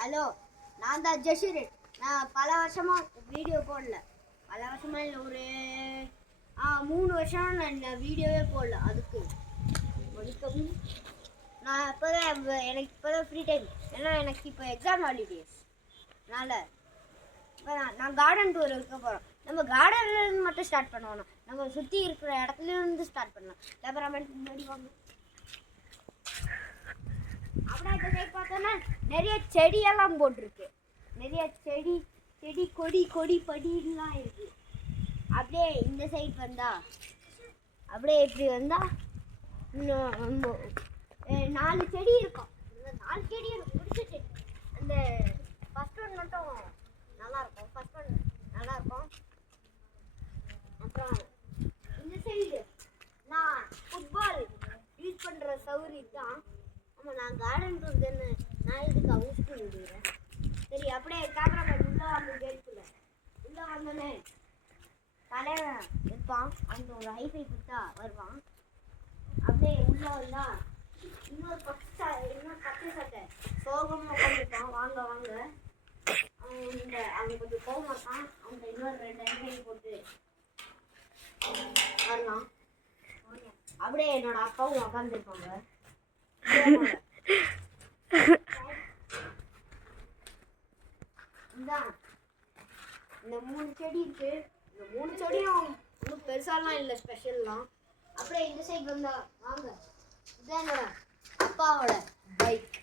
Hello, நான் தான் ஜஷீர். நான் பல வருஷமாக வீடியோ போடல. பல வருஷமாக இல்லை, ஒரு 3 வருஷம் நான் இந்த வீடியோவே போடல. அதுக்கு நான் எனக்கு இப்போ தான் ஃப்ரீ டைம். ஏன்னா எனக்கு இப்போ எக்ஸாம் ஹாலிடேஸ். அதனால் இப்போ நான் கார்டன் டூர் இருக்க போகிறோம். நம்ம கார்டன்லேருந்து மட்டும் ஸ்டார்ட் பண்ணுவோம். நம்ம சுற்றி இருக்கிற இடத்துலேருந்து ஸ்டார்ட் பண்ணலாம். கேமராமேன் முன்னாடி வாங்க. அப்படியே இந்த சைட் பார்த்தோன்னா நிறைய செடியெல்லாம் போட்டிருக்கு. நிறைய செடி கொடி படிலாம் இருக்கு. அப்படியே இந்த சைட் வந்தா அப்படியே இப்படி வந்தா இன்னும் 4 செடி இருக்கும். இந்த 4 செடி எனக்கு பிடிச்ச செடி. அந்த ஃபர்ஸ்ட் ஒன் மட்டும் நல்லா இருக்கும். அப்புறம் இந்த சைடு நான் ஃபுட்பால் யூஸ் பண்ணுற சௌரி தான். ஆமாம், நான் கார்டன் டூர் தானே, நான் இதுக்கு அவுஸ்க்கு விடுகிறேன். சரி, அப்படியே கேமராமேன் உள்ளே வந்து கேட்கல. உள்ளே வந்தோடனே தலைவன் இருப்பான். அந்த ஒரு ஹைஃபை கொடுத்தா வருவான். அப்படியே உள்ளே வந்தா இன்னொரு பச்சை சட்டை சோகமாக உட்காந்துருப்பான். வாங்க அவன் கொஞ்சம் போக மாட்டான். அவங்க இன்னொரு 2 ஹைஃபை போட்டு வரலாம். அப்படியே என்னோட அப்பாவும் உட்காந்துருப்பாங்க. இந்த 3 செடி இருக்கு. இந்த 3 செடியும் ஒன்றும் பெருசாலாம் இல்லை, ஸ்பெஷல்லாம். அப்படியே இந்த சைடு வந்தா வாங்க, இதுதான் என்னோட அப்பாவோட பைக்.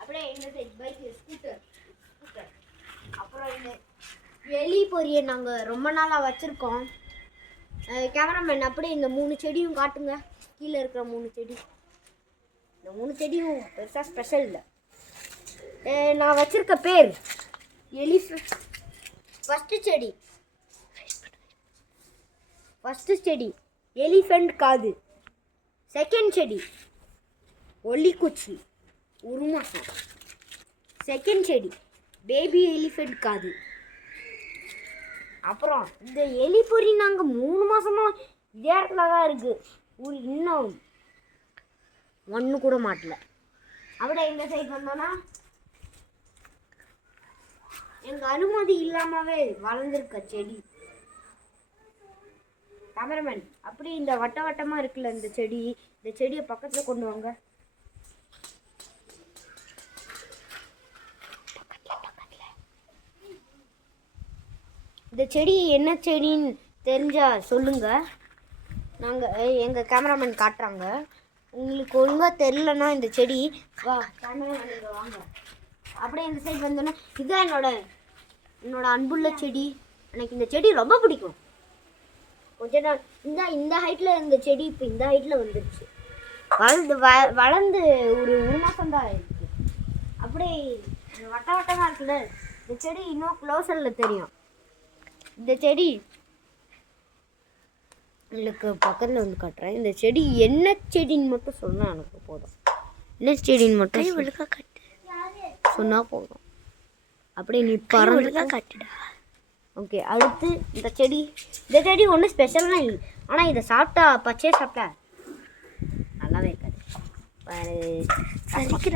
அப்படியே இந்த சைடு பைக் ஸ்கூட்டர். அப்புறம் இந்த எலி பொரியை நாங்கள் ரொம்ப நாளாக வச்சுருக்கோம். கேமராமேன் அப்படியே இந்த 3 செடியும் காட்டுங்க. கீழே இருக்கிற 3 செடி. இந்த 3 செடியும் பெருசாக ஸ்பெஷல் இல்லை. நான் வச்சுருக்க பேர் எலிஃபென்ட். ஃபஸ்ட்டு செடி எலிஃபென்ட் காது. செகண்ட் செடி ஒல்லிக்குச்சி 1 மாதம். செகண்ட் செடி பேபி எலிஃபென்ட் காது. அப்புறம் இந்த எலி பொறி நாங்கள் 3 மாதமாக இதே இடத்துல தான் இருக்குது. இன்னும் ஒன்று கூட மாட்டல. அப்படியே இந்த சைடு வந்தோன்னா எங்கள் அனுமதி இல்லாமவே வளர்ந்துருக்க செடி. கேமராமேன் அப்படி இந்த வட்டமாக இருக்குல்ல இந்த செடியை பக்கத்தில் கொண்டு வாங்க. இந்த செடி என்ன செடின்னு தெரிஞ்சா சொல்லுங்க. எங்கள் கேமராமேன் காட்டுறாங்க. உங்களுக்கு ஒழுங்காக தெரிலன்னா இந்த செடி கேமராமேன் வாங்க. அப்படியே இந்த சைடு வந்தோன்னா இதுதான் என்னோட அன்புள்ள செடி. எனக்கு இந்த செடி ரொம்ப பிடிக்கும். கொஞ்ச நாள் இந்த ஹைட்டில் இருந்த செடி இப்போ இந்த ஹைட்டில் வந்துருச்சு. வளர்ந்து ஒரு 1 மாதம் தான் இருக்குது. அப்படியே வட்டமாக இருக்குல்ல இந்த செடி இன்னும் க்ளோஸரில் தெரியும். இந்த செடி உங்களுக்கு பக்கத்தில் வந்து காட்டுறேன். இந்த செடி என்ன செடின்னு மட்டும் சொன்னால் எனக்கு போதும். என்ன செடின்னு மட்டும் சொன்னால் போதும். அப்படியே நீ பறந்து காட்டுடா. ஓகே, அடுத்து இந்த செடி ஒன்றும் ஸ்பெஷலாக இல்லை. ஆனால் இதை பச்சையாக சாப்பிட்டா நல்லாவே இருக்காது.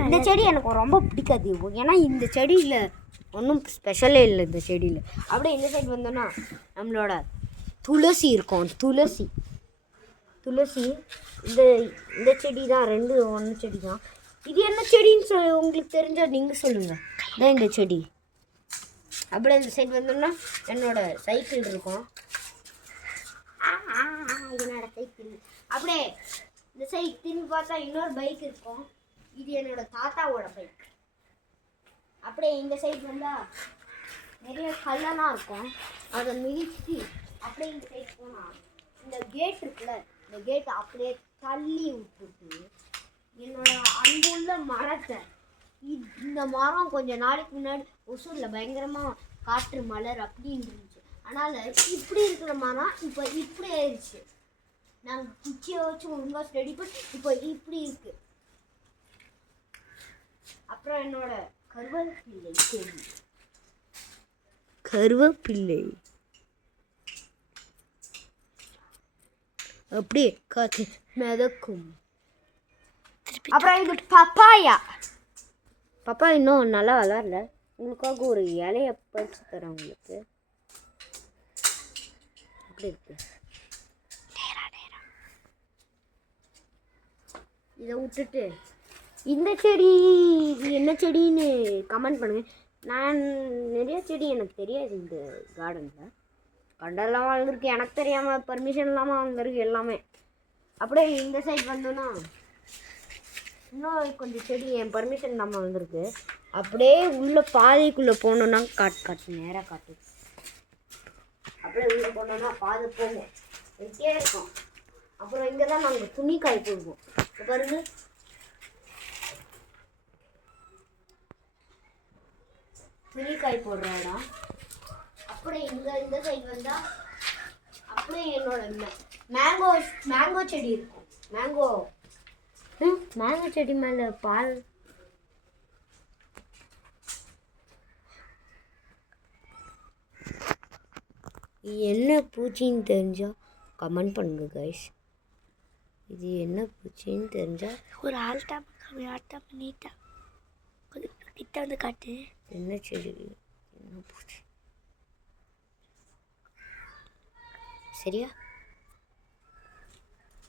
இந்த செடி எனக்கு ரொம்ப பிடிக்காது. ஏன்னா இந்த செடியில் ஒன்றும் ஸ்பெஷலே இல்லை. இந்த செடியில் அப்படியே இந்த சைடு வந்தோன்னா நம்மளோட துளசி இருக்கும். துளசி இந்த செடி தான். 2 ஒன்று செடி தான். இது என்ன செடின்னு உங்களுக்கு தெரிஞ்சால் நீங்கள் சொல்லுங்கள். இதான் இந்த செடி. அப்படியே இந்த சைடு வந்தோம்னா என்னோட சைக்கிள் இருக்கும். என்னோட சைக்கிள். அப்படியே இந்த சைடு திரும்பி பார்த்தா இன்னொரு பைக் இருக்கும். இது என்னோட தாத்தாவோட பைக். அப்படியே இந்த சைடு வந்தால் நிறைய கல்லெல்லாம் இருக்கும். அதை மிதிச்சு அப்படியே இந்த சைடு போனால் இந்த கேட் இருக்குல்ல, இந்த கேட்டை அப்படியே தள்ளி விட்டுட்டு என்னோட அன்புள்ள மரத்தை. இந்த மரம் கொஞ்சம் நாளைக்கு முன்னாடி ஒசூரில் பயங்கரமாக காற்று மலர் அப்படின்னு இருந்துச்சு. அதனால் இப்படி இருக்கிற மரம் இப்போ இப்படி ஆயிடுச்சு. நாங்கள் குச்சியை வச்சு ஒழுங்காக ஸ்டடி பண்ணி இப்போ இப்படி இருக்கு. அப்புறம் என்னோட கருவேப்பிள்ளை செடி. கருவேப்பிள்ளை அப்படியே காற்று மிதக்கும். அப்புறம் இது பப்பாயா. பாப்பா இன்னும் நல்லா வளரல. உங்களுக்காக ஒரு இலையை பறிச்சு தரேன் உங்களுக்கு. அப்படி இருக்கு. இதை விட்டுட்டு இந்த செடி இது என்ன செடின்னு கமெண்ட் பண்ணுங்கள். நான் நிறைய செடி எனக்கு தெரியாது இந்த கார்டனில். கண்டெல்லாம் வளர்ந்துருக்கு எனக்கு தெரியாமல், பர்மிஷன் இல்லாமல் வளர்ந்துருக்கு எல்லாமே. அப்படியே இந்த சைட் வந்தோன்னா இன்னும் கொஞ்சம் செடி என் பர்மிஷன் இல்லாமல் வளர்ந்துருக்கு. அப்படியே உள்ளே பாதைக்குள்ளே போனோன்னா காட்டு நேராக காட்டு. அப்படியே உள்ளே போனோன்னா பாதை போகும் வெட்டியே இருக்கும். அப்புறம் இங்கே தான் நாங்கள் துணி காய் போடுவோம். பாருங்க, துணி காய் போடுற இடம். அப்படியே இந்த சைடு வந்தால் அப்படியே என்னோட மேங்கோ செடி இருக்கும். மேங்கோ செடி மேலே பால் என்ன பூச்சின்னு தெரிஞ்சால் கமெண்ட் பண்ணுங்க கைஸ். இது என்ன பூச்சின்னு தெரிஞ்சால் ஒரு ஆல்டா நீட்டா கிட்ட வந்து காட்டு. என்ன செடி என்ன பூச்சி சரியா?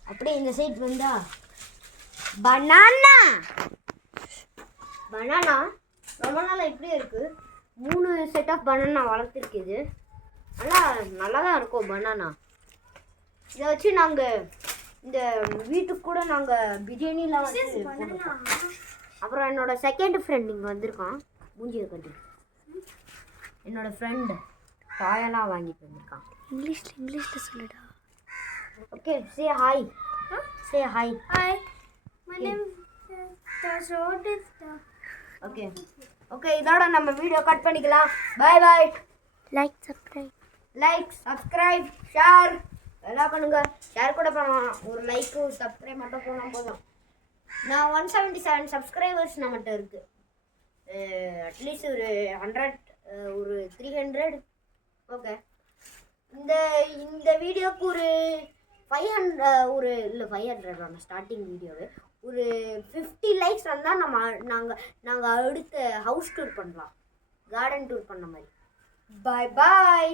அப்படியே இந்த சைட் வந்தா பனானா ரொம்ப நாளாக இப்படியே இருக்குது. 3 செட் ஆஃப் பனானா வளர்த்துருக்குது. நல்லா தான் இருக்கும் பனானா. இதை வச்சு நாங்கள் இந்த வீட்டுக்கு கூட நாங்கள் பிரியாணிலாம் வச்சு போட்டுருக்கோம். அப்புறம் என்னோட செகண்ட் ஃப்ரெண்ட் இங்கே வந்திருக்கான். மூஞ்சியை கட்டி என்னோட ஃப்ரெண்டு டாயெல்லாம் வாங்கிட்டு வந்திருக்கான். இங்கிலீஷில் சொல்லுடா. Okay, say hi. Say hi. My name is okay okay, இதோட நம்ம வீடியோ கட் பண்ணிக்கலாம். பாய். லைக் சப்ஸ்கிரைப் ஷேர் எல்லாம் பண்ணுங்க. ஷேர் கூட பண்ணலாம். ஒரு லைக்கு சப்ஸ்கிரைப் மட்டும் போனால் போதும். நான் 177 சப்ஸ்கிரைபர்ஸ் நம்மகிட்ட இருக்குது. அட்லீஸ்ட் ஒரு 100 ஒரு 300. ஓகே, இந்த வீடியோக்கு ஒரு 500 வேணும் ஸ்டார்டிங் வீடியோவே. ஒரு 50 லைக்ஸ் வந்தால் நாங்கள் அடுத்த ஹவுஸ் டூர் பண்ணலாம், கார்டன் டூர் பண்ண மாதிரி. பாய்.